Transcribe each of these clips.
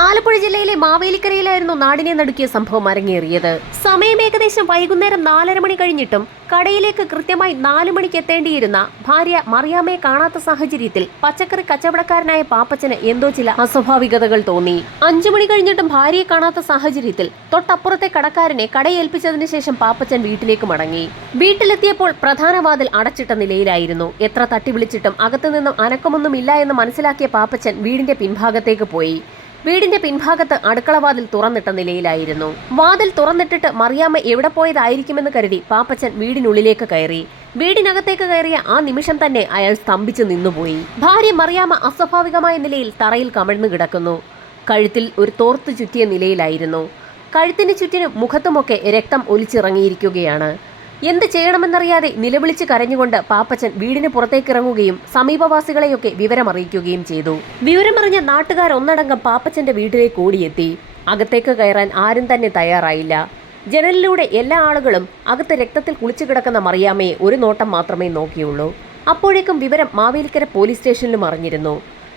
ആലപ്പുഴ ജില്ലയിലെ മാവേലിക്കരയിലായിരുന്നു നാടിനെ നടുക്കിയ സംഭവം അരങ്ങേറിയത്. സമയം ഏകദേശം വൈകുന്നേരം നാലര മണി കഴിഞ്ഞിട്ടും കടയിലേക്ക് കൃത്യമായി നാലു മണിക്ക് എത്തേണ്ടിയിരുന്ന ഭാര്യ മറിയാമ്മയെ കാണാത്ത സാഹചര്യത്തിൽ പച്ചക്കറി കച്ചവടക്കാരനായ പാപ്പച്ചന് എന്തോ ചില അസ്വാഭാവികതകൾ തോന്നി. അഞ്ചു മണി കഴിഞ്ഞിട്ടും ഭാര്യയെ കാണാത്ത സാഹചര്യത്തിൽ തൊട്ടപ്പുറത്തെ കടക്കാരനെ കടയേൽപ്പിച്ചതിനു ശേഷം പാപ്പച്ചൻ വീട്ടിലേക്ക് മടങ്ങി. വീട്ടിലെത്തിയപ്പോൾ പ്രധാന വാതിൽ അടച്ചിട്ട നിലയിലായിരുന്നു. എത്ര തട്ടി വിളിച്ചിട്ടും അകത്തുനിന്നും അനക്കമൊന്നുമില്ല എന്ന് മനസ്സിലാക്കിയ പാപ്പച്ചൻ വീടിന്റെ പിൻഭാഗത്തേക്ക് പോയി. വീടിന്റെ പിൻഭാഗത്ത് അടുക്കളവാതിൽ തുറന്നിട്ട നിലയിലായിരുന്നു. വാതിൽ തുറന്നിട്ടിട്ട് മറിയാമ്മ എവിടെ പോയതായിരിക്കുമെന്ന് കരുതി പാപ്പച്ചൻ വീടിനുള്ളിലേക്ക് കയറി. വീടിനകത്തേക്ക് കയറിയ ആ നിമിഷം തന്നെ അയാൾ സ്തംഭിച്ചു നിന്നുപോയി. ഭാര്യ മറിയാമ്മ അസ്വാഭാവികമായ നിലയിൽ തറയിൽ കമഴ്ന്നു കിടക്കുന്നു. കഴുത്തിൽ ഒരു തോർത്ത് ചുറ്റിയ നിലയിലായിരുന്നു. കഴുത്തിന് ചുറ്റിനും മുഖത്തുമൊക്കെ രക്തം ഒലിച്ചിറങ്ങിയിരിക്കുകയാണ്. എന്ത് ചെയ്യണമെന്നറിയാതെ നിലവിളിച്ച് കരഞ്ഞുകൊണ്ട് പാപ്പച്ചൻ വീടിന് പുറത്തേക്കിറങ്ങുകയും സമീപവാസികളെയൊക്കെ വിവരമറിയിക്കുകയും ചെയ്തു. വിവരമറിഞ്ഞ നാട്ടുകാർ ഒന്നടങ്കം പാപ്പച്ചന്റെ വീട്ടിലേക്ക് ഓടിയെത്തി. അകത്തേക്ക് കയറാൻ ആരും തന്നെ തയ്യാറായില്ല. ജനലിലൂടെ എല്ലാ ആളുകളും അകത്ത് രക്തത്തിൽ കുളിച്ചു കിടക്കുന്ന മറിയാമ്മയെ ഒരു നോട്ടം മാത്രമേ നോക്കിയുള്ളൂ. അപ്പോഴേക്കും വിവരം മാവേലിക്കര പോലീസ് സ്റ്റേഷനിലും അറിഞ്ഞിരുന്നു.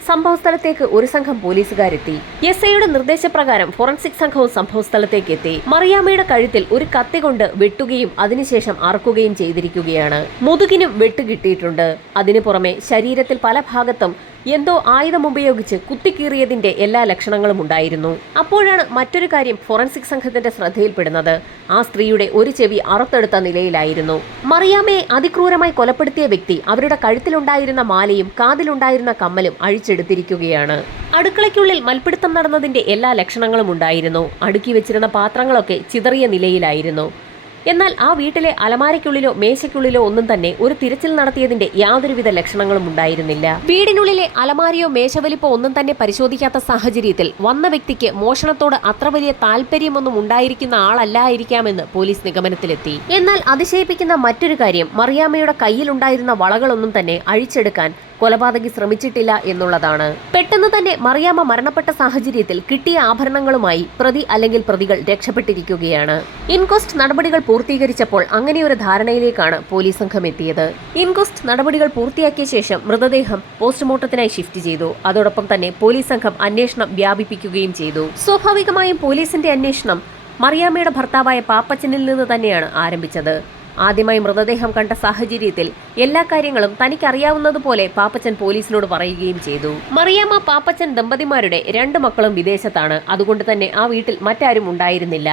സംഭവസ്ഥലത്തേക്ക് ഒരു സംഘം പോലീസുകാരെത്തി. എസ് ഐയുടെ നിർദ്ദേശപ്രകാരം ഫോറൻസിക് സംഘവും സംഭവസ്ഥലത്തേക്ക് എത്തി മറിയാമ്മയുടെ കഴുത്തിൽ ഒരു കത്തി കൊണ്ട് വെട്ടുകയും അതിനുശേഷം അറക്കുകയും ചെയ്തിരിക്കുകയാണ്. മുതുകിനും വെട്ട് കിട്ടിയിട്ടുണ്ട്. അതിനു പുറമെ ശരീരത്തിൽ പല ഭാഗത്തും എന്തോ ആയുധം ഉപയോഗിച്ച് കുത്തിക്കീറിയതിന്റെ എല്ലാ ലക്ഷണങ്ങളും ഉണ്ടായിരുന്നു. അപ്പോഴാണ് മറ്റൊരു കാര്യം ഫോറൻസിക് സംഘത്തിന്റെ ശ്രദ്ധയിൽപ്പെടുന്നത്. ആ സ്ത്രീയുടെ ഒരു ചെവി അറുത്തെടുത്ത നിലയിലായിരുന്നു. മറിയാമയെ അതിക്രൂരമായി കൊലപ്പെടുത്തിയ വ്യക്തി അവരുടെ കഴുത്തിലുണ്ടായിരുന്ന മാലയും കാതിലുണ്ടായിരുന്ന കമ്മലും അഴിച്ചെടുത്തിരിക്കുകയാണ്. അടുക്കളയ്ക്കുള്ളിൽ മൽപ്പിടുത്തം നടന്നതിന്റെ എല്ലാ ലക്ഷണങ്ങളും ഉണ്ടായിരുന്നു. അടുക്കി വെച്ചിരുന്ന പാത്രങ്ങളൊക്കെ ചിതറിയ നിലയിലായിരുന്നു. എന്നാൽ ആ വീട്ടിലെ അലമാരയ്ക്കുള്ളിലോ മേശയ്ക്കുള്ളിലോ ഒന്നും തന്നെ ഒരു തിരച്ചിൽ നടത്തിയതിന്റെ യാതൊരുവിധ ലക്ഷണങ്ങളും ഉണ്ടായിരുന്നില്ല. വീടിനുള്ളിലെ അലമാരയോ മേശവലിപ്പോ ഒന്നും തന്നെ പരിശോധിക്കാത്ത സാഹചര്യത്തിൽ വന്ന വ്യക്തിക്ക് മോഷണത്തോട് അത്ര വലിയ താല്പര്യമൊന്നും ഉണ്ടായിരിക്കുന്ന ആളല്ലായിരിക്കാമെന്ന് പോലീസ് നിഗമനത്തിലെത്തി. എന്നാൽ അതിശയിപ്പിക്കുന്ന മറ്റൊരു കാര്യം മറിയാമ്മയുടെ കയ്യിലുണ്ടായിരുന്ന വളകളൊന്നും തന്നെ അഴിച്ചെടുക്കാൻ കൊലപാതകി ശ്രമിച്ചിട്ടില്ല എന്നുള്ളതാണ്. പെട്ടെന്ന് തന്നെ മറിയാമ്മ മരണപ്പെട്ട സാഹചര്യത്തിൽ കിട്ടിയ ആഭരണങ്ങളുമായി പ്രതി അല്ലെങ്കിൽ പ്രതികൾ രക്ഷപ്പെട്ടിരിക്കുകയാണ്. ഇൻക്വസ്റ്റ് നടപടികൾ പൂർത്തീകരിച്ചപ്പോൾ അങ്ങനെയൊരു ധാരണയിലേക്കാണ് പോലീസ് സംഘം എത്തിയത്. ഇൻക്വസ്റ്റ് നടപടികൾ പൂർത്തിയാക്കിയ ശേഷം മൃതദേഹം പോസ്റ്റ്മോർട്ടത്തിനായി ഷിഫ്റ്റ് ചെയ്തു. അതോടൊപ്പം തന്നെ പോലീസ് സംഘം അന്വേഷണം വ്യാപിപ്പിക്കുകയും ചെയ്തു. സ്വാഭാവികമായും പോലീസിന്റെ അന്വേഷണം മറിയാമ്മയുടെ ഭർത്താവായ പാപ്പച്ചനിൽ നിന്ന് തന്നെയാണ് ആരംഭിച്ചത്. ആദ്യമായി മൃതദേഹം കണ്ട സാഹചര്യത്തിൽ എല്ലാ കാര്യങ്ങളും തനിക്കറിയാവുന്നതുപോലെ പാപ്പച്ചൻ പോലീസിനോട് പറയുകയും ചെയ്തു. മറിയാമ്മ പാപ്പച്ചൻ ദമ്പതിമാരുടെ രണ്ട് മക്കളും വിദേശത്താണ്. അതുകൊണ്ട് തന്നെ ആ വീട്ടിൽ മറ്റാരും ഉണ്ടായിരുന്നില്ല.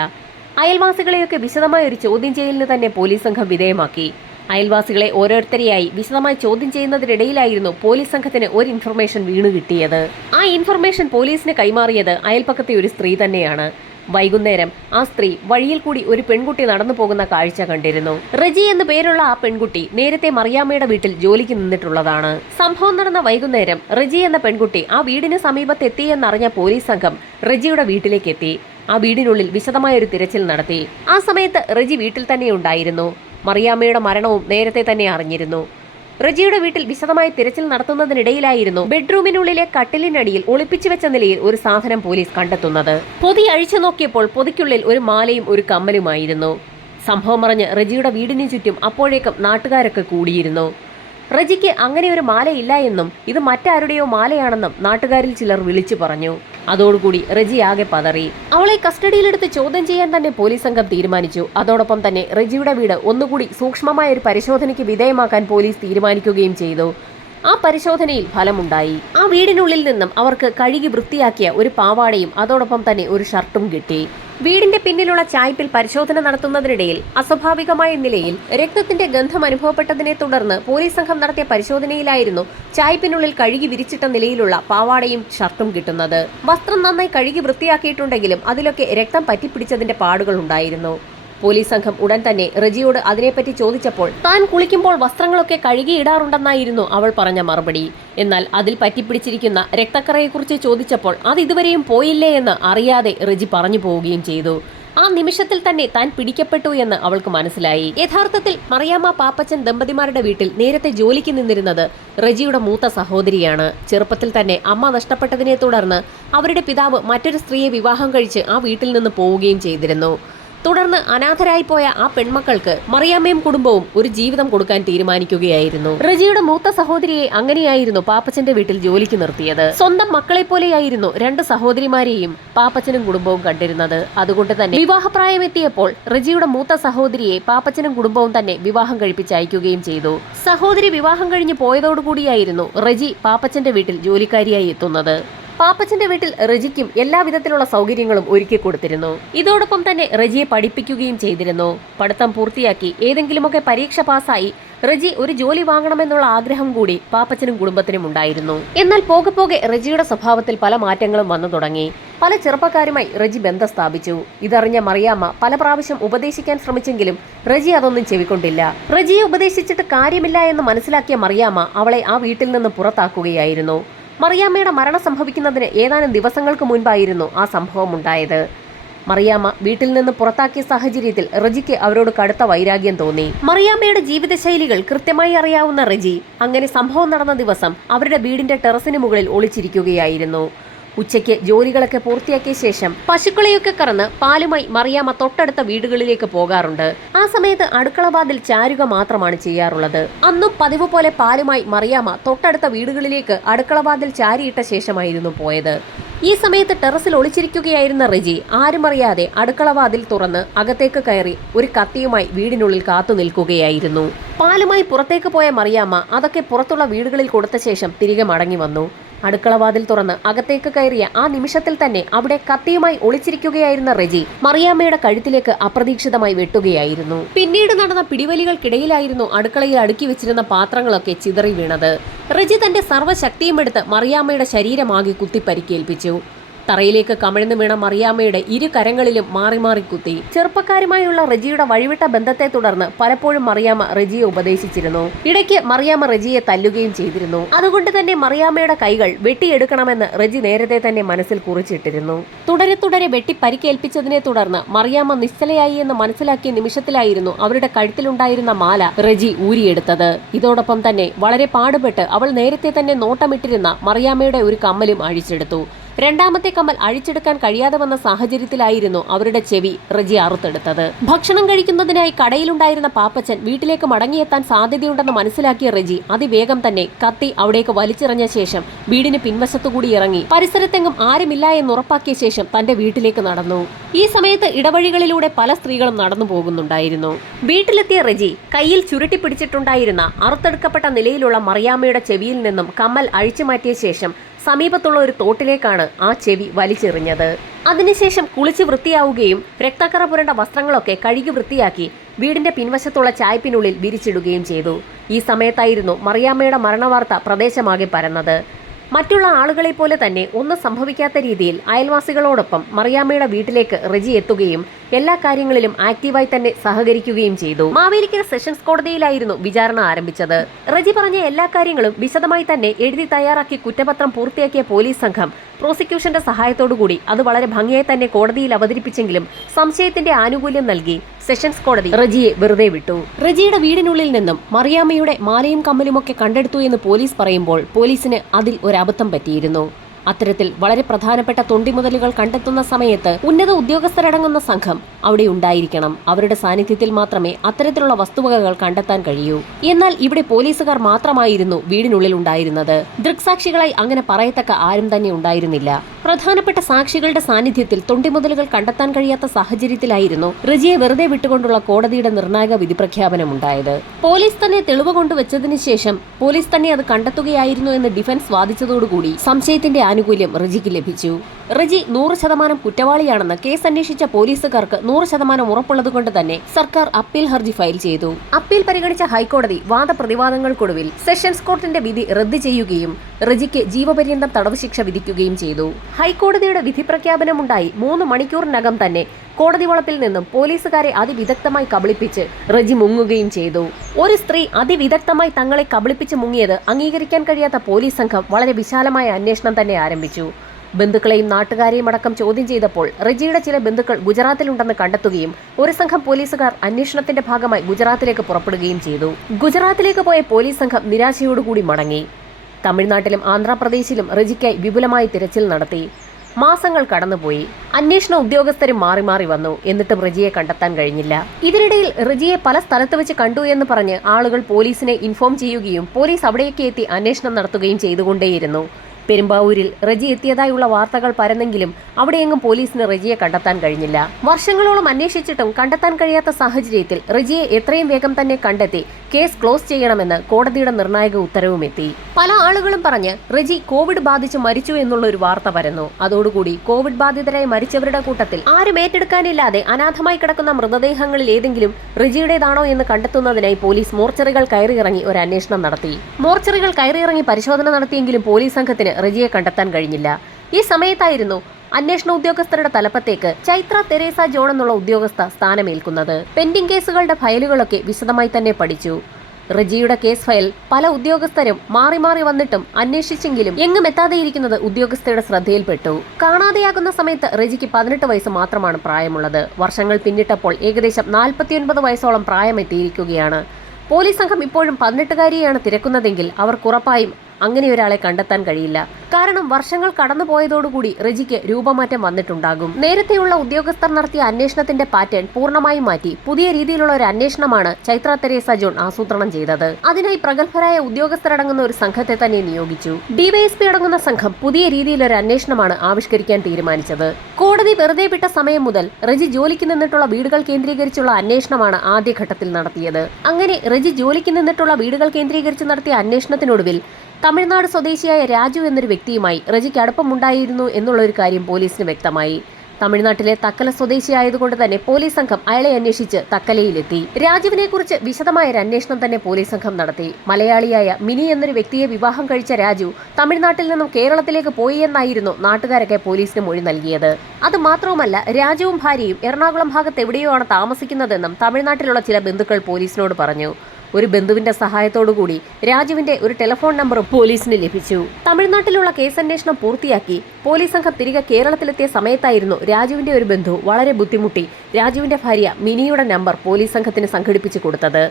അയൽവാസികളെയൊക്കെ വിശദമായ ഒരു ചോദ്യം ചെയ്യലിന് തന്നെ പോലീസ് സംഘം വിധേയമാക്കി. അയൽവാസികളെ ഓരോരുത്തരെയായി വിശദമായി ചോദ്യം ചെയ്യുന്നതിനിടയിലായിരുന്നു പോലീസ് സംഘത്തിന് ഒരു ഇൻഫർമേഷൻ വീണു കിട്ടിയത്. ആ ഇൻഫർമേഷൻ പോലീസിന് കൈമാറിയത് അയൽപ്പക്കത്തെ ഒരു സ്ത്രീ തന്നെയാണ്. വൈകുന്നേരം ആ സ്ത്രീ വഴിയിൽ കൂടി ഒരു പെൺകുട്ടി നടന്നു പോകുന്ന കാഴ്ച കണ്ടിരുന്നു. റജി എന്നു പേരുള്ള ആ പെൺകുട്ടി നേരത്തെ മറിയാമ്മയുടെ വീട്ടിൽ ജോലിക്ക് നിന്നിട്ടുള്ളതാണ്. സംഭവം നടന്ന വൈകുന്നേരം റജി എന്ന പെൺകുട്ടി ആ വീടിന് സമീപത്തെത്തിയെന്നറിഞ്ഞ പോലീസ് സംഘം റജിയുടെ വീട്ടിലേക്ക് എത്തി. ആ വീടിനുള്ളിൽ വിശദമായ ഒരു തിരച്ചിൽ നടത്തി. ആ സമയത്ത് റജി വീട്ടിൽ തന്നെ ഉണ്ടായിരുന്നു. മറിയാമ്മയുടെ മരണവും നേരത്തെ തന്നെ അറിഞ്ഞിരുന്നു. റജിയുടെ വീട്ടിൽ വിശദമായ തിരച്ചിൽ നടത്തുന്നതിനിടയിലായിരുന്നു ബെഡ്റൂമിനുള്ളിലെ കട്ടിലിനടിയിൽ ഒളിപ്പിച്ചു വെച്ച നിലയിൽ ഒരു സാധനം പോലീസ് കണ്ടെത്തുന്നത്. പൊതി അഴിച്ചു നോക്കിയപ്പോൾ പൊതിക്കുള്ളിൽ ഒരു മാലയും ഒരു കമ്മലുമായിരുന്നു. സംഭവം അറിഞ്ഞ് റജിയുടെ വീടിനു ചുറ്റും അപ്പോഴേക്കും നാട്ടുകാരൊക്കെ കൂടിയിരുന്നു. റജിക്ക് അങ്ങനെ ഒരു മാലയില്ല എന്നും ഇത് മറ്റാരുടെയോ മാലയാണെന്നും നാട്ടുകാരിൽ ചിലർ വിളിച്ചു പറഞ്ഞു. അതോടുകൂടി റജി ആകെ പതറി. അവളെ കസ്റ്റഡിയിലെടുത്ത് ചോദ്യം ചെയ്യാൻ തന്നെ പോലീസ് സംഘം തീരുമാനിച്ചു. അതോടൊപ്പം തന്നെ റജിയുടെ വീട് ഒന്നുകൂടി സൂക്ഷ്മമായ ഒരു പരിശോധനയ്ക്ക് വിധേയമാക്കാൻ പോലീസ് തീരുമാനിക്കുകയും ചെയ്തു. ആ പരിശോധനയിൽ ഫലമുണ്ടായി. ആ വീടിനുള്ളിൽ നിന്നും അവർക്ക് കഴുകി വൃത്തിയാക്കിയ ഒരു പാവാടയും അതോടൊപ്പം തന്നെ ഒരു ഷർട്ടും കിട്ടി. വീടിന്റെ പിന്നിലുള്ള ചായ്പിൽ പരിശോധന നടത്തുന്നതിനിടയിൽ അസ്വാഭാവികമായ നിലയിൽ രക്തത്തിന്റെ ഗന്ധം അനുഭവപ്പെട്ടതിനെ തുടർന്ന് പോലീസ് സംഘം നടത്തിയ പരിശോധനയിലായിരുന്നു ചായ്പിനുള്ളിൽ കഴുകി വിരിച്ചിട്ട നിലയിലുള്ള പാവാടയും ഷർട്ടും കിട്ടുന്നത്. വസ്ത്രം നന്നായി കഴുകി വൃത്തിയാക്കിയിട്ടുണ്ടെങ്കിലും അതിലൊക്കെ രക്തം പറ്റിപ്പിടിച്ചതിന്റെ പാടുകൾ ഉണ്ടായിരുന്നു. പോലീസ് സംഘം ഉടൻ തന്നെ റജിയോട് അതിനെപ്പറ്റി ചോദിച്ചപ്പോൾ താൻ കുളിക്കുമ്പോൾ വസ്ത്രങ്ങളൊക്കെ കഴുകിയിടാറുണ്ടെന്നായിരുന്നു അവൾ പറഞ്ഞ മറുപടി. എന്നാൽ അതിൽ പറ്റിപ്പിടിച്ചിരിക്കുന്ന രക്തക്കറയെക്കുറിച്ച് ചോദിച്ചപ്പോൾ അത് ഇതുവരെയും പോയില്ലേ എന്ന് അറിയാതെ റജി പറഞ്ഞു പോവുകയും ചെയ്തു. ആ നിമിഷത്തിൽ തന്നെ താൻ പിടിക്കപ്പെട്ടു എന്ന് അവൾക്ക് മനസ്സിലായി. യഥാർത്ഥത്തിൽ മറിയാമ്മ പാപ്പച്ചൻ ദമ്പതിമാരുടെ വീട്ടിൽ നേരത്തെ ജോലിക്ക് നിന്നിരുന്നത് റജിയുടെ മൂത്ത സഹോദരിയാണ്. ചെറുപ്പത്തിൽ തന്നെ അമ്മ നഷ്ടപ്പെട്ടതിനെ തുടർന്ന് അവരുടെ പിതാവ് മറ്റൊരു സ്ത്രീയെ വിവാഹം കഴിച്ച് ആ വീട്ടിൽ നിന്ന് പോവുകയും ചെയ്തിരുന്നു. തുടർന്ന് അനാഥരായി പോയ ആ പെൺമക്കൾക്ക് മറിയാമ്മയും കുടുംബവും ഒരു ജീവിതം കൊടുക്കാൻ തീരുമാനിക്കുകയായിരുന്നു. റജിയുടെ മൂത്ത സഹോദരിയെ അങ്ങനെയായിരുന്നു പാപ്പച്ചന്റെ വീട്ടിൽ ജോലിക്ക് നിർത്തിയത്. സ്വന്തം മക്കളെ പോലെയായിരുന്നു രണ്ട് സഹോദരിമാരെയും പാപ്പച്ചനും കുടുംബവും കണ്ടിരുന്നത്. അതുകൊണ്ട് തന്നെ വിവാഹപ്രായമെത്തിയപ്പോൾ റജിയുടെ മൂത്ത സഹോദരിയെ പാപ്പച്ചനും കുടുംബവും തന്നെ വിവാഹം കഴിപ്പിച്ച് അയക്കുകയും ചെയ്തു. സഹോദരി വിവാഹം കഴിഞ്ഞ് പോയതോടുകൂടിയായിരുന്നു റജി പാപ്പച്ചന്റെ വീട്ടിൽ ജോലിക്കാരിയായി എത്തുന്നത്. പാപ്പച്ചന്റെ വീട്ടിൽ റജിക്കും എല്ലാവിധത്തിലുള്ള സൗകര്യങ്ങളും ഒരുക്കി കൊടുത്തിരുന്നു. ഇതോടൊപ്പം തന്നെ റജിയെ പഠിപ്പിക്കുകയും ചെയ്തിരുന്നു. പഠിത്തം പൂർത്തിയാക്കി ഏതെങ്കിലുമൊക്കെ പരീക്ഷ പാസ്സായി റജി ഒരു ജോലി വാങ്ങണമെന്നുള്ള ആഗ്രഹം കൂടി പാപ്പച്ചനും കുടുംബത്തിനും ഉണ്ടായിരുന്നു. എന്നാൽ പോകെ പോകെ റജിയുടെ സ്വഭാവത്തിൽ പല മാറ്റങ്ങളും വന്നു തുടങ്ങി. പല ചെറുപ്പക്കാരുമായി റജി ബന്ധം സ്ഥാപിച്ചു. ഇതറിഞ്ഞ മറിയാമ്മ പല പ്രാവശ്യം ഉപദേശിക്കാൻ ശ്രമിച്ചെങ്കിലും റജി അതൊന്നും ചെവിക്കൊണ്ടില്ല. റജിയെ ഉപദേശിച്ചിട്ട് കാര്യമില്ല എന്ന് മനസ്സിലാക്കിയ മറിയാമ്മ അവളെ ആ വീട്ടിൽ നിന്ന് പുറത്താക്കുകയായിരുന്നു. മറിയാമ്മയുടെ മരണം സംഭവിക്കുന്നതിന് ഏതാനും ദിവസങ്ങൾക്ക് മുൻപായിരുന്നു ആ സംഭവം ഉണ്ടായത് മറിയാമ്മ വീട്ടിൽ നിന്ന് പുറത്താക്കിയ സാഹചര്യത്തിൽ റജിക്ക് അവരോട് കടുത്ത വൈരാഗ്യം തോന്നി. മറിയാമ്മയുടെ ജീവിതശൈലികൾ കൃത്യമായി അറിയാവുന്ന റജി അങ്ങനെ സംഭവം നടന്ന ദിവസം അവരുടെ വീടിന്റെ ടെറസിന് മുകളിൽ ഒളിച്ചിരിക്കുകയായിരുന്നു. ഉച്ചയ്ക്ക് ജോലികളൊക്കെ പൂർത്തിയാക്കിയ ശേഷം പശുക്കളെയൊക്കെ കറന്ന് പാലുമായി മറിയാമ്മ തൊട്ടടുത്ത വീടുകളിലേക്ക് പോകാറുണ്ട്. ആ സമയത്ത് അടുക്കളവാതിൽ ചാരുക മാത്രമാണ് ചെയ്യാറുള്ളത്. അന്നും പതിവ് പോലെ പാലുമായി മറിയാമ്മ തൊട്ടടുത്ത വീടുകളിലേക്ക് അടുക്കളവാതിൽ ചാരിയിട്ട ശേഷമായിരുന്നു പോയത്. ഈ സമയത്ത് ടെറസിൽ ഒളിച്ചിരിക്കുകയായിരുന്ന റിജി ആരും അറിയാതെ അടുക്കളവാതിൽ തുറന്ന് അകത്തേക്ക് കയറി ഒരു കത്തിയുമായി വീടിനുള്ളിൽ കാത്തു നിൽക്കുകയായിരുന്നു. പാലുമായി പുറത്തേക്ക് പോയ മറിയാമ്മ അതൊക്കെ പുറത്തുള്ള വീടുകളിൽ കൊടുത്ത ശേഷം തിരികെ മടങ്ങി വന്നു. അടുക്കളവാതിൽ തുറന്ന് അകത്തേക്ക് കയറിയ ആ നിമിഷത്തിൽ തന്നെ അവിടെ കത്തിയുമായി ഒളിച്ചിരിക്കുകയായിരുന്ന റെജി മറിയാമ്മയുടെ കഴുത്തിലേക്ക് അപ്രതീക്ഷിതമായി വെട്ടുകയായിരുന്നു. പിന്നീട് നടന്ന പിടിവലികൾക്കിടയിലായിരുന്നു അടുക്കളയിൽ അടുക്കി വെച്ചിരുന്ന പാത്രങ്ങളൊക്കെ ചിതറി വീണത്. റെജി തന്റെ സർവശക്തിയും എടുത്ത് മറിയാമ്മയുടെ ശരീരമാകെ കുത്തി പരിക്കേൽപ്പിച്ചു തറയിലേക്ക് കമിഴ്ന്നു വീണ മറിയാമ്മയുടെ ഇരു കരങ്ങളിലും മാറി മാറി കുത്തി. ചെറുപ്പക്കാരുമായുള്ള റജിയുടെ വഴിവിട്ട ബന്ധത്തെ തുടർന്ന് പലപ്പോഴും മറിയാമ്മ റജിയെ ഉപദേശിച്ചിരുന്നു. ഇടയ്ക്ക് മറിയാമ്മ റജിയെ തല്ലുകയും ചെയ്തിരുന്നു. അതുകൊണ്ട് തന്നെ മറിയാമ്മയുടെ കൈകൾ വെട്ടിയെടുക്കണമെന്ന് റജി നേരത്തെ തന്നെ മനസ്സിൽ കുറിച്ചിട്ടിരുന്നു. തുടരെ തുടരെ വെട്ടി പരിക്കേൽപ്പിച്ചതിനെ തുടർന്ന് മറിയാമ്മ നിശ്ചലയായി എന്ന് മനസ്സിലാക്കിയ നിമിഷത്തിലായിരുന്നു അവരുടെ കഴുത്തിലുണ്ടായിരുന്ന മാല റജി ഊരിയെടുത്തത്. ഇതോടൊപ്പം തന്നെ വളരെ പാടുപെട്ട് അവൾ നേരത്തെ തന്നെ നോട്ടമിട്ടിരുന്ന മറിയാമ്മയുടെ ഒരു കമ്മലും അഴിച്ചെടുത്തു. രണ്ടാമത്തെ കമ്മൽ അഴിച്ചെടുക്കാൻ കഴിയാതെ വന്ന സാഹചര്യത്തിലായിരുന്നു അവരുടെ ചെവി റജി അറുത്തെടുത്തത്. ഭക്ഷണം കഴിക്കുന്നതിനായി കടയിലുണ്ടായിരുന്ന പാപ്പച്ചൻ വീട്ടിലേക്ക് മടങ്ങിയെത്താൻ സാധ്യതയുണ്ടെന്ന് മനസ്സിലാക്കിയ റജി അതിവേഗം തന്നെ കത്തി അവിടേക്ക് വലിച്ചെറിഞ്ഞ ശേഷം വീടിന് പിൻവശത്തുകൂടി ഇറങ്ങി. പരിസരത്തെങ്ങും ആരുമില്ല എന്ന് ഉറപ്പാക്കിയ ശേഷം തന്റെ വീട്ടിലേക്ക് നടന്നു. ഈ സമയത്ത് ഇടവഴികളിലൂടെ പല സ്ത്രീകളും നടന്നു പോകുന്നുണ്ടായിരുന്നു. വീട്ടിലെത്തിയ റജി കയ്യിൽ ചുരുട്ടി പിടിച്ചിട്ടുണ്ടായിരുന്ന അറുത്തെടുക്കപ്പെട്ട നിലയിലുള്ള മറിയാമ്മയുടെ ചെവിയിൽ നിന്നും കമ്മൽ അഴിച്ചു മാറ്റിയ ശേഷം സമീപത്തുള്ള ഒരു തോട്ടിലേക്കാണ് ആ ചെവി വലിച്ചെറിഞ്ഞത്. അതിനുശേഷം കുളിച്ച് വൃത്തിയാവുകയും രക്തക്കറ പുരണ്ട വസ്ത്രങ്ങളൊക്കെ കഴുകി വൃത്തിയാക്കി വീടിന്റെ പിൻവശത്തുള്ള ചായ്പിനുള്ളിൽ വിരിച്ചിടുകയും ചെയ്തു. ഈ സമയത്തായിരുന്നു മറിയാമ്മയുടെ മരണവാർത്ത പ്രദേശമാകെ പരന്നത്. മറ്റുള്ള ആളുകളെ പോലെ തന്നെ ഒന്നും സംഭവിക്കാത്ത രീതിയിൽ അയൽവാസികളോടൊപ്പം മറിയാമ്മയുടെ വീട്ടിലേക്ക് റെജി എത്തുകയും എല്ലാ കാര്യങ്ങളിലും ആക്റ്റീവായി തന്നെ സഹകരിക്കുകയും ചെയ്തു. മാവേലിക്കര സെഷൻസ് കോടതിയിലായിരുന്നു വിചാരണ ആരംഭിച്ചത്. റജി പറഞ്ഞ എല്ലാ കാര്യങ്ങളും വിശദമായി തന്നെ എഴുതി തയ്യാറാക്കി കുറ്റപത്രം പൂർത്തിയാക്കിയ പോലീസ് സംഘം പ്രോസിക്യൂഷന്റെ സഹായത്തോടുകൂടി അത് വളരെ ഭംഗിയായി തന്നെ കോടതിയിൽ അവതരിപ്പിച്ചെങ്കിലും സംശയത്തിന്റെ ആനുകൂല്യം നൽകി സെഷൻസ് കോടതി റജിയെ വെറുതെ വിട്ടു. റജിയുടെ വീടിനുള്ളിൽ നിന്നും മറിയാമ്മയുടെ മാലയും കമ്മലുമൊക്കെ കണ്ടെടുത്തു എന്ന് പോലീസ് പറയുമ്പോൾ പോലീസിന് അതിൽ ഒരു അബദ്ധം പറ്റിയിരുന്നു. അത്തരത്തിൽ വളരെ പ്രധാനപ്പെട്ട തൊണ്ടിമുതലുകൾ കണ്ടെത്തുന്ന സമയത്ത് ഉന്നത ഉദ്യോഗസ്ഥരടങ്ങുന്ന സംഘം അവിടെ ഉണ്ടായിരിക്കണം. അവരുടെ സാന്നിധ്യത്തിൽ മാത്രമേ അത്തരത്തിലുള്ള വസ്തുവകകൾ കണ്ടെത്താൻ കഴിയൂ. എന്നാൽ ഇവിടെ പോലീസുകാർ മാത്രമായിരുന്നു വീടിനുള്ളിൽ ഉണ്ടായിരുന്നത്. ദൃക്സാക്ഷികളായി അങ്ങനെ പറയത്തക്ക ആരും തന്നെ ഉണ്ടായിരുന്നില്ല. പ്രധാനപ്പെട്ട സാക്ഷികളുടെ സാന്നിധ്യത്തിൽ തൊണ്ടിമുതലുകൾ കണ്ടെത്താൻ കഴിയാത്ത സാഹചര്യത്തിലായിരുന്നു റിജിയെ വെറുതെ വിട്ടുകൊണ്ടുള്ള കോടതിയുടെ നിർണായക വിധി പ്രഖ്യാപനമുണ്ടായത്. പോലീസ് തന്നെ തെളിവ് കൊണ്ടുവച്ചതിന് ശേഷം പോലീസ് തന്നെ അത് കണ്ടെത്തുകയായിരുന്നു എന്ന് ഡിഫൻസ് വാദിച്ചതോടുകൂടി സംശയത്തിന്റെ ആനുകൂല്യം റിജിക്ക് ലഭിച്ചു. റിജി നൂറ് ശതമാനം കുറ്റവാളിയാണെന്ന് കേസ് അന്വേഷിച്ച പോലീസുകാർക്ക് നൂറ് ശതമാനം ഉറപ്പുള്ളതുകൊണ്ട് തന്നെ സർക്കാർ അപ്പീൽ ഹർജി ഫയൽ ചെയ്തു. അപ്പീൽ പരിഗണിച്ച ഹൈക്കോടതി വാദപ്രതിവാദങ്ങൾക്കൊടുവിൽ സെഷൻസ് കോർട്ടിന്റെ വിധി റദ്ദ് ചെയ്യുകയും റിജിക്ക് ജീവപര്യന്തം തടവ് ശിക്ഷ വിധിക്കുകയും ചെയ്തു. ഹൈക്കോടതിയുടെ വിധി പ്രഖ്യാപനമുണ്ടായി മൂന്ന് മണിക്കൂറിനകം തന്നെ കോടതി വളപ്പിൽ നിന്നും പോലീസുകാരെ അതിവിദഗ്ധമായി കബളിപ്പിച്ച് റജി മുങ്ങുകയും ചെയ്തു. ഒരു സ്ത്രീ അതിവിദഗ്ധമായി തങ്ങളെ കബളിപ്പിച്ച് മുങ്ങിയത് അംഗീകരിക്കാൻ കഴിയാത്ത പോലീസ് സംഘം വളരെ വിശാലമായ അന്വേഷണം തന്നെ ആരംഭിച്ചു. ബന്ധുക്കളെയും നാട്ടുകാരെയും അടക്കം ചോദ്യം ചെയ്തപ്പോൾ റജിയുടെ ചില ബന്ധുക്കൾ ഗുജറാത്തിലുണ്ടെന്ന് കണ്ടെത്തുകയും ഒരു സംഘം പോലീസുകാർ അന്വേഷണത്തിന്റെ ഭാഗമായി ഗുജറാത്തിലേക്ക് പുറപ്പെടുകയും ചെയ്തു. ഗുജറാത്തിലേക്ക് പോയ പോലീസ് സംഘം നിരാശയോടുകൂടി മടങ്ങി. തമിഴ്നാട്ടിലും ആന്ധ്രാപ്രദേശിലും റജിക്കായി വിപുലമായി തിരച്ചിൽ നടത്തി. മാസങ്ങൾ കടന്നുപോയി. അന്വേഷണ ഉദ്യോഗസ്ഥരും മാറി മാറി വന്നു. എന്നിട്ടും റിജിയെ കണ്ടെത്താൻ കഴിഞ്ഞില്ല. ഇതിനിടയിൽ റിജിയെ പല സ്ഥലത്ത് വെച്ച് കണ്ടു എന്ന് പറഞ്ഞ് ആളുകൾ പോലീസിനെ ഇൻഫോം ചെയ്യുകയും പോലീസ് അവിടേക്ക് എത്തി അന്വേഷണം നടത്തുകയും ചെയ്തുകൊണ്ടേയിരുന്നു. പെരുമ്പാവൂരിൽ റജി എത്തിയതായുള്ള വാർത്തകൾ പരന്നെങ്കിലും അവിടെയെങ്ങും പോലീസിന് റജിയെ കണ്ടെത്താൻ കഴിഞ്ഞില്ല. വർഷങ്ങളോളം അന്വേഷിച്ചിട്ടും കണ്ടെത്താൻ കഴിയാത്ത സാഹചര്യത്തിൽ റജിയെ എത്രയും വേഗം തന്നെ കണ്ടെത്തി കേസ് ക്ലോസ് ചെയ്യണമെന്ന് കോടതിയുടെ നിർണായക ഉത്തരവും എത്തി. പല ആളുകളും പറഞ്ഞ് റജി കോവിഡ് ബാധിച്ച് മരിച്ചു എന്നുള്ള ഒരു വാർത്ത പരന്നു. അതോടുകൂടി കോവിഡ് ബാധിതരായി മരിച്ചവരുടെ കൂട്ടത്തിൽ ആരും ഏറ്റെടുക്കാനില്ലാതെ അനാഥമായി കിടക്കുന്ന മൃതദേഹങ്ങളിൽ ഏതെങ്കിലും റജിയുടേതാണോ എന്ന് കണ്ടെത്തുന്നതിനായി പോലീസ് മോർച്ചറികൾ കയറിയിറങ്ങി ഒരു അന്വേഷണം നടത്തി. മോർച്ചറികൾ കയറിയിറങ്ങി പരിശോധന നടത്തിയെങ്കിലും പോലീസ് സംഘത്തിന് റജിയെ കണ്ടെത്താൻ കഴിഞ്ഞില്ല. ഈ സമയത്തായിരുന്നു അന്വേഷണ ഉദ്യോഗസ്ഥരുടെ തലപ്പത്തേക്ക് ചൈത്ര തെരേസ ജോൺ എന്നുള്ള ഉദ്യോഗസ്ഥ സ്ഥാനമേൽക്കുന്നത്. പെൻഡിംഗ് കേസുകളുടെ ഫയലുകളൊക്കെ വിശദമായി തന്നെ പഠിച്ചു. റജിയുടെ കേസ് ഫയൽ പല ഉദ്യോഗസ്ഥരും മാറി മാറി വന്നിട്ടും അന്വേഷിച്ചെങ്കിലും എങ്ങും എത്താതെയിരിക്കുന്നത് ഉദ്യോഗസ്ഥയുടെ ശ്രദ്ധയിൽപ്പെട്ടു. കാണാതെയാകുന്ന സമയത്ത് റജിക്ക് പതിനെട്ട് വയസ്സ് മാത്രമാണ് പ്രായമുള്ളത്. വർഷങ്ങൾ പിന്നിട്ടപ്പോൾ ഏകദേശം നാൽപ്പത്തിയൊൻപത് വയസ്സോളം പ്രായമെത്തിയിരിക്കുകയാണ്. പോലീസ് സംഘം ഇപ്പോഴും പതിനെട്ടുകാരിയാണ് തിരക്കുന്നതെങ്കിൽ ഉറപ്പായും അങ്ങനെ ഒരാളെ കണ്ടെത്താൻ കഴിയില്ല. കാരണം വർഷങ്ങൾ കടന്നുപോയതോടുകൂടി റിജിക്ക് രൂപമാറ്റം വന്നിട്ടുണ്ടാകും. നേരത്തെയുള്ള ഉദ്യോഗസ്ഥർ നടത്തിയ അന്വേഷണത്തിന്റെ പാറ്റേൺ പൂർണമായും മാറ്റി പുതിയ രീതിയിലുള്ള ഒരു അന്വേഷണമാണ് ചൈത്ര തെരേസ ജോൺ ആസൂത്രണം ചെയ്തത്. അതിനായി പ്രഗത്ഭരായ ഉദ്യോഗസ്ഥരടങ്ങുന്ന ഒരു സംഘത്തെ തന്നെ നിയോഗിച്ചു. ഡിവൈഎസ്പി അടങ്ങുന്ന സംഘം പുതിയ രീതിയിലൊരു അന്വേഷണമാണ് ആവിഷ്കരിക്കാൻ തീരുമാനിച്ചത്. കോടതി വെറുതെ വിട്ട സമയം മുതൽ റിജി ജോലിക്ക് നിന്നിട്ടുള്ള വീടുകൾ കേന്ദ്രീകരിച്ചുള്ള അന്വേഷണമാണ് ആദ്യഘട്ടത്തിൽ നടത്തിയത്. അങ്ങനെ റിജി ജോലിക്ക് നിന്നിട്ടുള്ള വീടുകൾ കേന്ദ്രീകരിച്ച് നടത്തിയ അന്വേഷണത്തിനൊടുവിൽ തമിഴ്നാട് സ്വദേശിയായ രാജു എന്നൊരു വ്യക്തിയുമായി റജിക്ക് അടുപ്പമുണ്ടായിരുന്നു എന്നുള്ള ഒരു കാര്യം പോലീസിന് വ്യക്തമായി. തമിഴ്നാട്ടിലെ തക്കല സ്വദേശിയായതുകൊണ്ട് തന്നെ പോലീസ് സംഘം അയാളെ അന്വേഷിച്ച് തക്കലയിലെത്തി. രാജുവിനെ കുറിച്ച് വിശദമായ ഒരു അന്വേഷണം തന്നെ പോലീസ് സംഘം നടത്തി. മലയാളിയായ മിനി എന്നൊരു വ്യക്തിയെ വിവാഹം കഴിച്ച രാജു തമിഴ്നാട്ടിൽ നിന്നും കേരളത്തിലേക്ക് പോയി എന്നായിരുന്നു നാട്ടുകാരൊക്കെ പോലീസിന് മൊഴി നൽകിയത്. അത് മാത്രവുമല്ല രാജുവും ഭാര്യയും എറണാകുളം ഭാഗത്ത് എവിടെയോ ആണ് താമസിക്കുന്നതെന്നും തമിഴ്നാട്ടിലുള്ള ചില ബന്ധുക്കൾ പോലീസിനോട് പറഞ്ഞു. ഒരു ബന്ധുവിന്റെ സഹായത്തോടുകൂടി രാജുവിന്റെ ഒരു ടെലിഫോൺ നമ്പർ പോലീസിന് ലഭിച്ചു. തമിഴ്നാട്ടിലുള്ള കേസ് അന്വേഷണം പൂർത്തിയാക്കി പോലീസ് സംഘം തിരികെ കേരളത്തിലെത്തിയ സമയത്തായിരുന്നു രാജുവിന്റെ ഒരു ബന്ധു വളരെ ബുദ്ധിമുട്ടി. രാജുവിന്റെ ഭാര്യ മിനിയുടെ നമ്പർ പോലീസ് സംഘത്തിന് സംഘടിപ്പിച്ചു കൊടുത്തത്.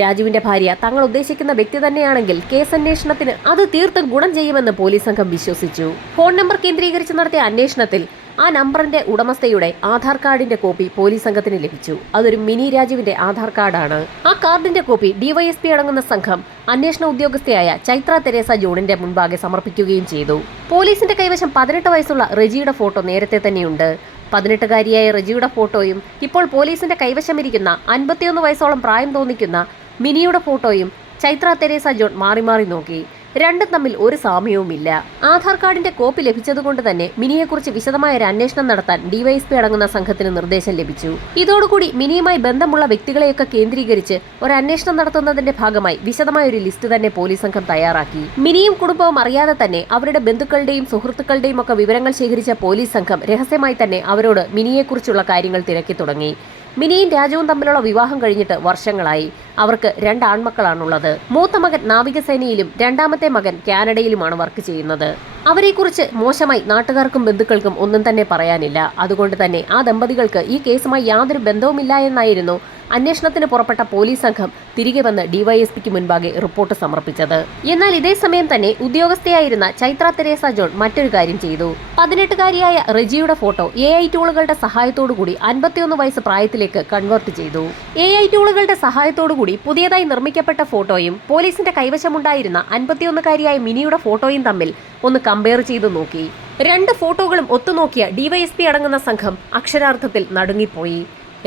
രാജുവിന്റെ ഭാര്യ തങ്ങൾ ഉദ്ദേശിക്കുന്ന വ്യക്തി തന്നെയാണെങ്കിൽ കേസ് അന്വേഷണത്തിന് അത് തീർത്തും ഗുണം ചെയ്യുമെന്ന് പോലീസ് സംഘം വിശ്വസിച്ചു. ഫോൺ നമ്പർ കേന്ദ്രീകരിച്ച് നടത്തിയ അന്വേഷണത്തിൽ ആ നമ്പറിന്റെ ഉടമസ്ഥയുടെ ആധാർ കാർഡിന്റെ കോപ്പി പോലീസ് സംഘത്തിന് ലഭിച്ചു. അതൊരു മിനി രാജുവിന്റെ ആധാർ കാർഡാണ്. ആ കാർഡിന്റെ കോപ്പി ഡിവൈഎസ്പി അടങ്ങുന്ന സംഘം അന്വേഷണ ഉദ്യോഗസ്ഥയായ ചൈത്ര തെരേസ ജോണിന്റെ മുൻപാകെ സമർപ്പിക്കുകയും ചെയ്തു. പോലീസിന്റെ കൈവശം പതിനെട്ട് വയസ്സുള്ള റെജിയുടെ ഫോട്ടോ നേരത്തെ തന്നെയുണ്ട്. പതിനെട്ടുകാരിയായ റെജിയുടെ ഫോട്ടോയും ഇപ്പോൾ പോലീസിന്റെ കൈവശമിരിക്കുന്ന അൻപത്തിയൊന്ന് വയസ്സോളം പ്രായം തോന്നിക്കുന്ന മിനിയുടെ ഫോട്ടോയും ചൈത്ര തെരേസ ജോൺ മാറി മാറി നോക്കി. രണ്ടും തമ്മിൽ ഒരു സാമ്യവുമില്ല. ആധാർ കാർഡിന്റെ കോപ്പി ലഭിച്ചതുകൊണ്ട് തന്നെ മിനിയെക്കുറിച്ച് വിശദമായ ഒരു അന്വേഷണം നടത്താൻ ഡിവൈഎസ്പി അടങ്ങുന്ന സംഘത്തിന് നിർദ്ദേശം ലഭിച്ചു. ഇതോടുകൂടി മിനിയുമായി ബന്ധമുള്ള വ്യക്തികളെയൊക്കെ കേന്ദ്രീകരിച്ച് ഒരു അന്വേഷണം നടത്തുന്നതിന്റെ ഭാഗമായി വിശദമായ ഒരു ലിസ്റ്റ് തന്നെ പോലീസ് സംഘം തയ്യാറാക്കി. മിനിയും കുടുംബവും അറിയാതെ തന്നെ അവരുടെ ബന്ധുക്കളുടെയും സുഹൃത്തുക്കളുടെയും ഒക്കെ വിവരങ്ങൾ ശേഖരിച്ച പോലീസ് സംഘം രഹസ്യമായി തന്നെ അവരോട് മിനിയെക്കുറിച്ചുള്ള കാര്യങ്ങൾ തിരക്കി തുടങ്ങി. മിനിയും രാജുവും തമ്മിലുള്ള വിവാഹം കഴിഞ്ഞിട്ട് വർഷങ്ങളായി. അവർക്ക് രണ്ട് ആൺമക്കളാണുള്ളത്. മൂത്ത മകൻ നാവികസേനയിലും രണ്ടാമത്തെ മകൻ കാനഡയിലുമാണ് വർക്ക് ചെയ്യുന്നത്. അവരെക്കുറിച്ച് മോശമായി നാട്ടുകാർക്കും ബന്ധുക്കൾക്കും ഒന്നും തന്നെ പറയാനില്ല. അതുകൊണ്ട് തന്നെ ആ ദമ്പതികൾക്ക് ഈ കേസുമായി യാതൊരു ബന്ധവുമില്ല എന്നായിരുന്നു അന്വേഷണത്തിന് പുറപ്പെട്ട പോലീസ് സംഘം തിരികെ വന്ന് ഡിവൈഎസ്പിക്ക് മുൻപാകെ റിപ്പോർട്ട് സമർപ്പിച്ചത്. എന്നാൽ ഇതേ സമയം തന്നെ ഉദ്യോഗസ്ഥയായിരുന്ന ചൈത്ര തെരേസ ജോൺ മറ്റൊരു കാര്യം ചെയ്തു. പതിനെട്ടുകാരിയായ റെജിയുടെ ഫോട്ടോ എ ഐ ടൂളുകളുടെ സഹായത്തോടുകൂടി അൻപത്തിയൊന്ന് വയസ്സ് പ്രായത്തിലേക്ക് കൺവേർട്ട് ചെയ്തു. എ ഐ ടൂളുകളുടെ സഹായത്തോടുകൂടി പുതിയതായി നിർമ്മിക്കപ്പെട്ട ഫോട്ടോയും പോലീസിന്റെ കൈവശമുണ്ടായിരുന്ന അൻപത്തിയൊന്നുകാരിയായ മിനിയുടെ ഫോട്ടോയും തമ്മിൽ ഒന്ന് കമ്പയർ ചെയ്തു നോക്കി. രണ്ട് ഫോട്ടോകളും ഒത്തുനോക്കിയ ഡിവൈഎസ്പി അടങ്ങുന്ന സംഘം അക്ഷരാർത്ഥത്തിൽ നടുങ്ങിപ്പോയി.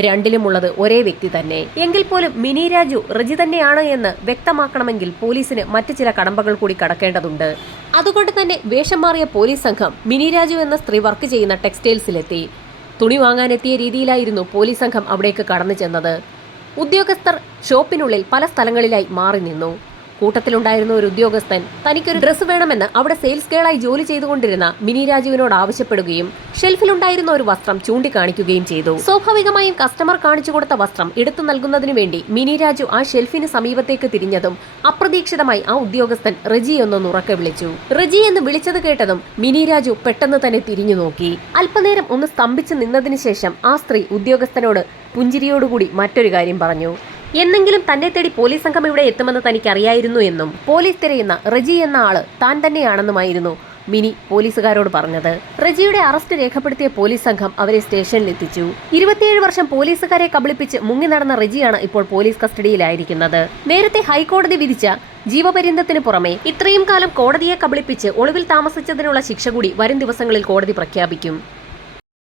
രണ്ടിലുമുള്ളത് ഒരേ വ്യക്തി തന്നെ. എങ്കിൽ പോലും മിനി രാജു റജി തന്നെയാണ് എന്ന് വ്യക്തമാക്കണമെങ്കിൽ പോലീസിന് മറ്റു ചില കടമ്പകൾ കൂടി കടക്കേണ്ടതുണ്ട്. അതുകൊണ്ട് തന്നെ വേഷം മാറിയ പോലീസ് സംഘം മിനി രാജു എന്ന സ്ത്രീ വർക്ക് ചെയ്യുന്ന ടെക്സ്റ്റൈൽസിലെത്തി. തുണി വാങ്ങാനെത്തിയ രീതിയിലായിരുന്നു പോലീസ് സംഘം അവിടേക്ക് കടന്നു ചെന്നത്. ഉദ്യോഗസ്ഥർ ഷോപ്പിനുള്ളിൽ പല സ്ഥലങ്ങളിലായി മാറി നിന്നു. കൂട്ടത്തിലുണ്ടായിരുന്ന ഒരു ഉദ്യോഗസ്ഥൻ തനിക്കൊരു ഡ്രസ്സ് വേണമെന്ന് അവിടെ സെയിൽസ് ഗേളായി ജോലി ചെയ്തുകൊണ്ടിരുന്ന മിനി രാജുവിനോട് ആവശ്യപ്പെടുകയും ഷെൽഫിലുണ്ടായിരുന്ന ഒരു വസ്ത്രം ചൂണ്ടിക്കാണിക്കുകയും ചെയ്തു. സ്വാഭാവികമായും കസ്റ്റമർ കാണിച്ചു കൊടുത്ത വസ്ത്രം എടുത്തു നൽകുന്നതിനു വേണ്ടി മിനി രാജു ആ ഷെൽഫിന് സമീപത്തേക്ക് തിരിഞ്ഞതും അപ്രതീക്ഷിതമായി ആ ഉദ്യോഗസ്ഥൻ റെജി എന്നൊന്ന് ഉറക്കെ വിളിച്ചു. റെജി എന്ന് വിളിച്ചത് കേട്ടതും മിനി രാജു പെട്ടെന്ന് തന്നെ തിരിഞ്ഞു നോക്കി. അല്പനേരം ഒന്ന് സ്തംഭിച്ചു നിന്നതിന് ശേഷം ആ സ്ത്രീ ഉദ്യോഗസ്ഥനോട് പുഞ്ചിരിയോടുകൂടി മറ്റൊരു കാര്യം പറഞ്ഞു. എന്നെങ്കിലും തന്നെ തേടി പോലീസ് സംഘം ഇവിടെ എത്തുമെന്ന് തനിക്ക് അറിയായിരുന്നു എന്നും പോലീസ് തിരയുന്ന റജി എന്ന ആൾ താൻ തന്നെയാണെന്നുമായിരുന്നു മിനി പോലീസുകാരോട് പറഞ്ഞത്. റജിയുടെ അറസ്റ്റ് രേഖപ്പെടുത്തിയ പോലീസ് സംഘം അവരെ സ്റ്റേഷനിലെത്തിച്ചു ഇരുപത്തിയേഴ് വർഷം പോലീസുകാരെ കബളിപ്പിച്ച് മുങ്ങി നടന്ന റജിയാണ് ഇപ്പോൾ പോലീസ് കസ്റ്റഡിയിലായിരിക്കുന്നത്. നേരത്തെ ഹൈക്കോടതി വിധിച്ച ജീവപര്യന്തത്തിന് പുറമെ ഇത്രയും കാലം കോടതിയെ കബളിപ്പിച്ച് ഒളിവിൽ താമസിച്ചതിനുള്ള ശിക്ഷ കൂടി വരും ദിവസങ്ങളിൽ കോടതി പ്രഖ്യാപിക്കും.